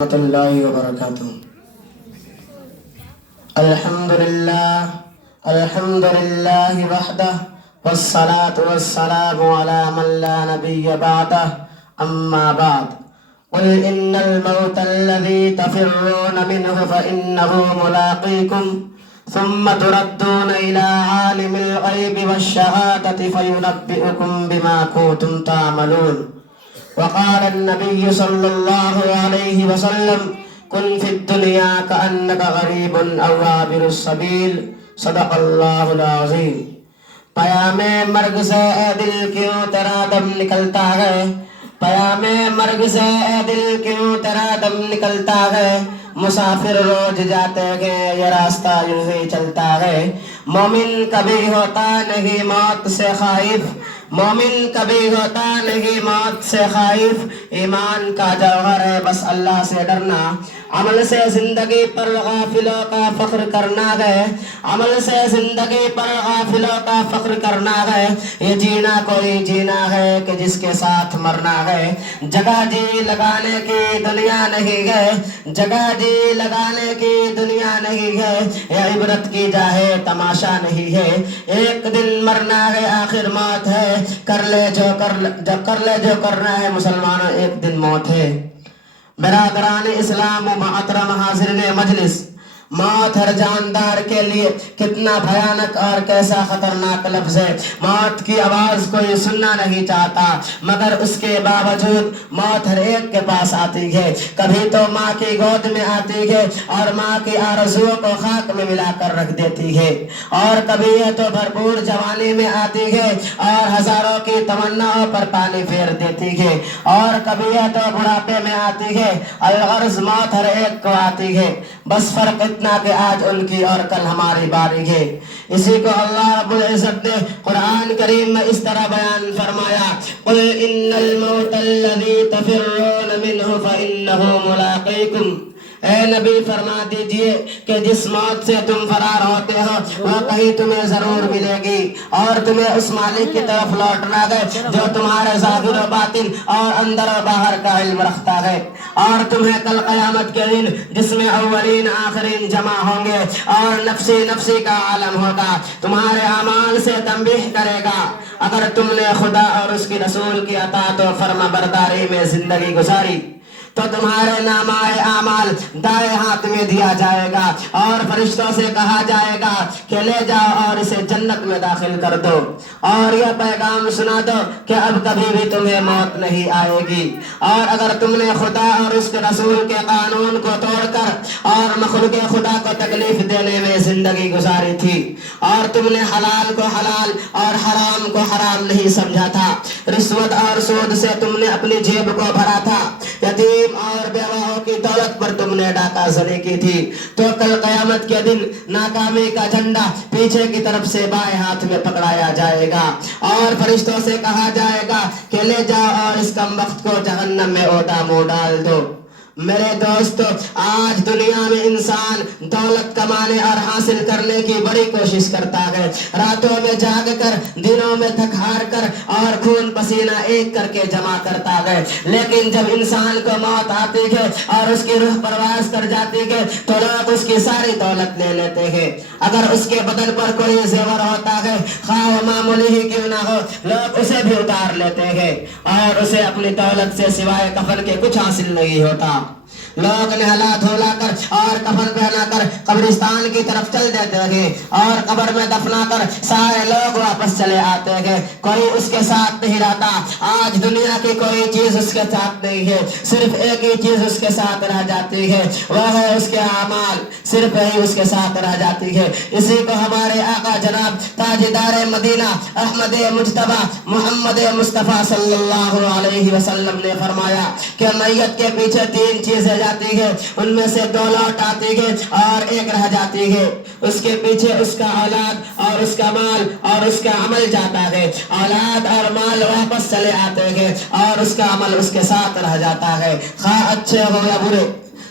ورحمۃ اللہ وبرکاتہ۔ الحمد للہ وحدہ والصلاة والسلام علی من لا نبی بعدہ، اما بعد قل ان الموت الذی تفرون منہ فإنہ ملاقیکم ثم تردون الى عالم الغیب والشہادۃ فینبئکم بما کنتم تعملون۔ وقال النبي صلى الله عليه وسلم كن في الدنيا كأنك غريب أو عابر السبيل، صدق الله العظيم۔ پیام مرگ سے اے دل کیوں تیرا دم نکلتا ہے، پیام مرگ سے اے دل کیوں تیرا دم نکلتا ہے، مسافر روز جاتے گئے یہ راستہ یوں ہی چلتا ہے۔ مومن کبھی ہوتا نہیں موت سے خائف، مومن کبھی ہوتا نہیں موت سے خائف، ایمان کا جوہر ہے بس اللہ سے ڈرنا، عمل سے زندگی پر غافلوں کا فخر کرنا ہے، عمل سے زندگی پر غافلوں کا فخر کرنا ہے۔ یہ جینا کوئی جینا ہے کہ جس کے ساتھ مرنا ہے، جگہ جی لگانے کی دنیا نہیں ہے، جگہ جی لگانے کی دنیا نہیں ہے، یہ عبرت کی جا ہے تماشا نہیں ہے۔ ایک دن مرنا ہے آخر موت ہے، کر لے جو کرنا ہے مسلمانوں ایک دن موت ہے۔ برادران اسلام و محترم حاضرین مجلس، موت ہر جاندار کے لیے کتنا بھیانک اور کیسا خطرناک لفظ ہے۔ موت کی آواز کوئی سننا نہیں چاہتا، مگر اس کے باوجود موت ہر ایک کے پاس آتی ہے۔ کبھی تو ماں کی گود میں آتی ہے اور ماں کی آرزوؤں کو خاک میں ملا کر رکھ دیتی ہے، اور کبھی یہ تو بھرپور جوانی میں آتی ہے اور ہزاروں کی تمناؤں پر پانی پھیر دیتی ہے، اور کبھی یہ تو بڑھاپے میں آتی ہے۔ الغرض موت ہر ایک کو آتی ہے، بس فرق اتنا کہ آج ان کی اور کل ہماری باری ہے۔ اسی کو اللہ رب العزت نے قرآن کریم میں اس طرح بیان فرمایا، قل ان الموت الذی تفرون منہ فإنہ ملاقیکم۔ اے نبی فرما دیجئے کہ جس موت سے تم فرار ہوتے ہو وہ کہیں تمہیں ضرور ملے گی، اور تمہیں اس مالک کی طرف لوٹنا ہے جو تمہارے ظاہر و باطن اور اندر و باہر کا علم رکھتا ہے، اور تمہیں کل قیامت کے دن جس میں اولین آخرین جمع ہوں گے اور نفسی نفسی کا عالم ہوگا، تمہارے اعمال سے تنبیہ کرے گا۔ اگر تم نے خدا اور اس کی رسول کی اطاعت و فرما برداری میں زندگی گزاری تو تمہارے نامہ اعمال دائیں ہاتھ میں دیا جائے گا، اور فرشتوں سے کہا جائے گا کہ لے جاؤ اور اسے جنت میں داخل کر دو، اور یہ پیغام سنا دو کہ اب کبھی بھی تمہیں موت نہیں آئے گی۔ اور اگر تم نے خدا اور اس کے رسول کے قانون کو توڑ کر اور مخلوق خدا کو تکلیف دینے میں زندگی گزاری تھی، اور تم نے حلال کو حلال اور حرام کو حرام نہیں سمجھا تھا، رشوت اور سود سے تم نے اپنی جیب کو بھرا تھا، یتیم اور بیواؤں کی دولت پر تم نے ڈاکہ زنی کی تھی، تو کل قیامت کے دن ناکامی کا جھنڈا پیچھے کی طرف سے بائیں ہاتھ میں پکڑایا جائے گا، اور فرشتوں سے کہا جائے گا کہ لے جاؤ اور اس کم وقت کو جہنم میں اوٹا منہ ڈال دو۔ میرے دوستو، آج دنیا میں انسان دولت کمانے اور حاصل کرنے کی بڑی کوشش کرتا ہے، راتوں میں جاگ کر دنوں میں تھک ہار کر اور خون پسینہ ایک کر کے جمع کرتا ہے، لیکن جب انسان کو موت آتی ہے اور اس کی روح پرواز کر جاتی ہے تو لوگ اس کی ساری دولت لے لیتے ہیں۔ اگر اس کے بدن پر کوئی زیور ہوتا ہے خواہ وہ معمولی ہی کیوں نہ ہو، لوگ اسے بھی اتار لیتے ہیں، اور اسے اپنی دولت سے سوائے کفن کے کچھ حاصل نہیں ہوتا۔ لوگ نہلا دھولا کر اور کفن پہنا کر قبرستان کی طرف چل دیتے ہیں، اور قبر میں دفنا کر سارے لوگ واپس چلے آتے ہیں، کوئی اس کے ساتھ نہیں رہتا۔ آج دنیا کی کوئی چیز اس کے ساتھ نہیں ہے، صرف ایک ہی چیز اس کے ساتھ رہ جاتی ہے، وہ ہے اس کے اعمال، صرف یہی اس کے ساتھ رہ جاتی ہے۔ اسی کو ہمارے آقا جناب تاجدار مدینہ احمد مجتبی محمد مصطفیٰ صلی اللہ علیہ وسلم نے فرمایا کہ میت کے پیچھے تین چیزیں جاتی ہے، ان میں سے دو لوٹ آتی ہے اور ایک رہ جاتی ہے۔ اس کے پیچھے اس کا اولاد اور اس کا مال اور اس کا عمل جاتا ہے، اولاد اور مال واپس چلے آتے ہیں اور اس کا عمل اس کے ساتھ رہ جاتا ہے، خواہ اچھے ہو یا برے۔